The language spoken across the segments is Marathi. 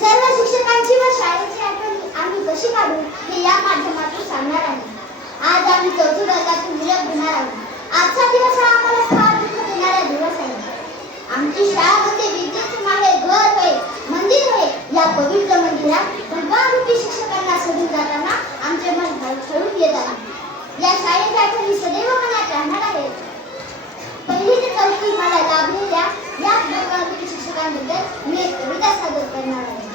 सर्व शिक्षकांची व शाळेची आठवणी आम्ही कशी काढू हे या माध्यमातून सांगणार आहे. आज आम्ही चौथी वर्गातून निरोप घेणार आहोत. आजचा दिवस हा आम्हाला फार दुःख देणारा दिवस आहे. आमची शाळा म्हणजे विद्येचे माहे घर होय मंदिर होय. या पवित्र मंदिरात भगवानरूपी शिक्षकांना सोडून जाताना आमचे मन खळून येत आहे या शाळेच्या आठवणी सदैव मनात राहणार आहे. पहिली ते चौथी मला लाभलेल्या या भगवानरूपी शिक्षकांबद्दल मी एक कविता सादर करणार आहे.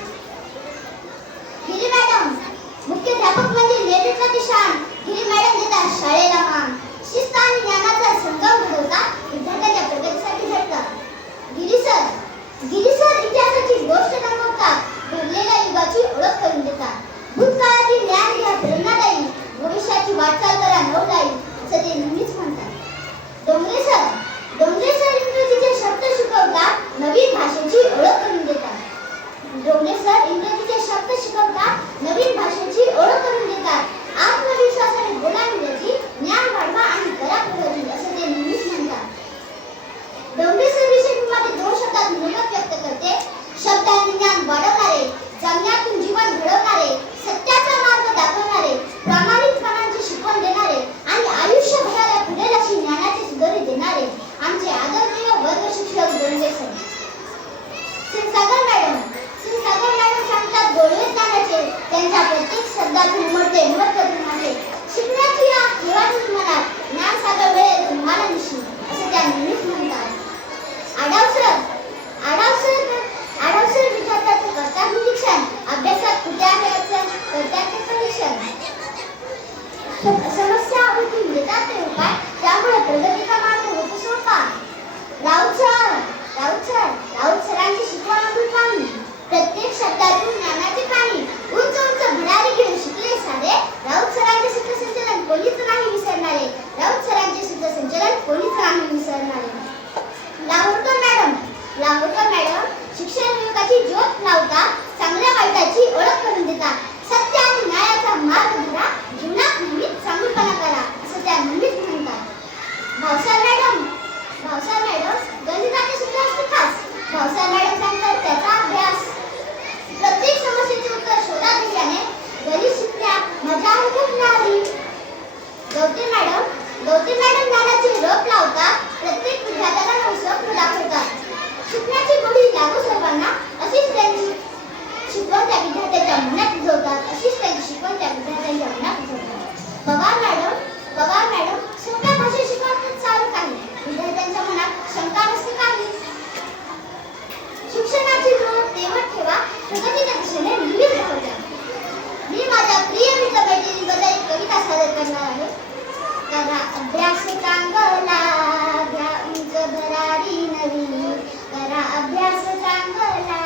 गिरी मॅडम मुख्याध्यापक म्हणजे नेतृत्वाची शान गिरी मॅडम शाळेला शिस्त आणि ज्ञानाचा विद्यार्थ्यांच्या गोष्ट ओळख करून देतात. भूतकाळातील ज्ञान घ्या प्रेरणादायी भविष्याची वाटचाल करा नवदायी असं त्यांच्या प्रत्येक शब्दातून उमटते महत्त्व तुम्हाला शिकण्याची या ठेवा मनात ज्ञान सागर वेळेत तुम्हाला दिसू शिक्षण विभागाची ज्योत लावता चांगल्या वाईटाची ओळख करून देता. सत्य आणि न्यायाचा मार्ग धरा. जीवनात नेहमीच चांगलपणा करा. प्रिय कविता सादर करणार आहे करा अभ्यास चांगला घ्या उंच भरारी नवी करा अभ्यास चांगला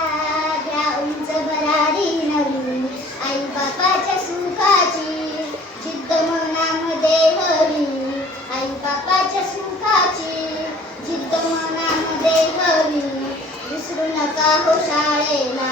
घ्या उंच भरारी नवी आई बापाच्या सुखाची जिद्द मनामध्ये हवी आई बापाच्या सुखाची जिद्द मनामध्ये हवी विसरू नका हो शाळेला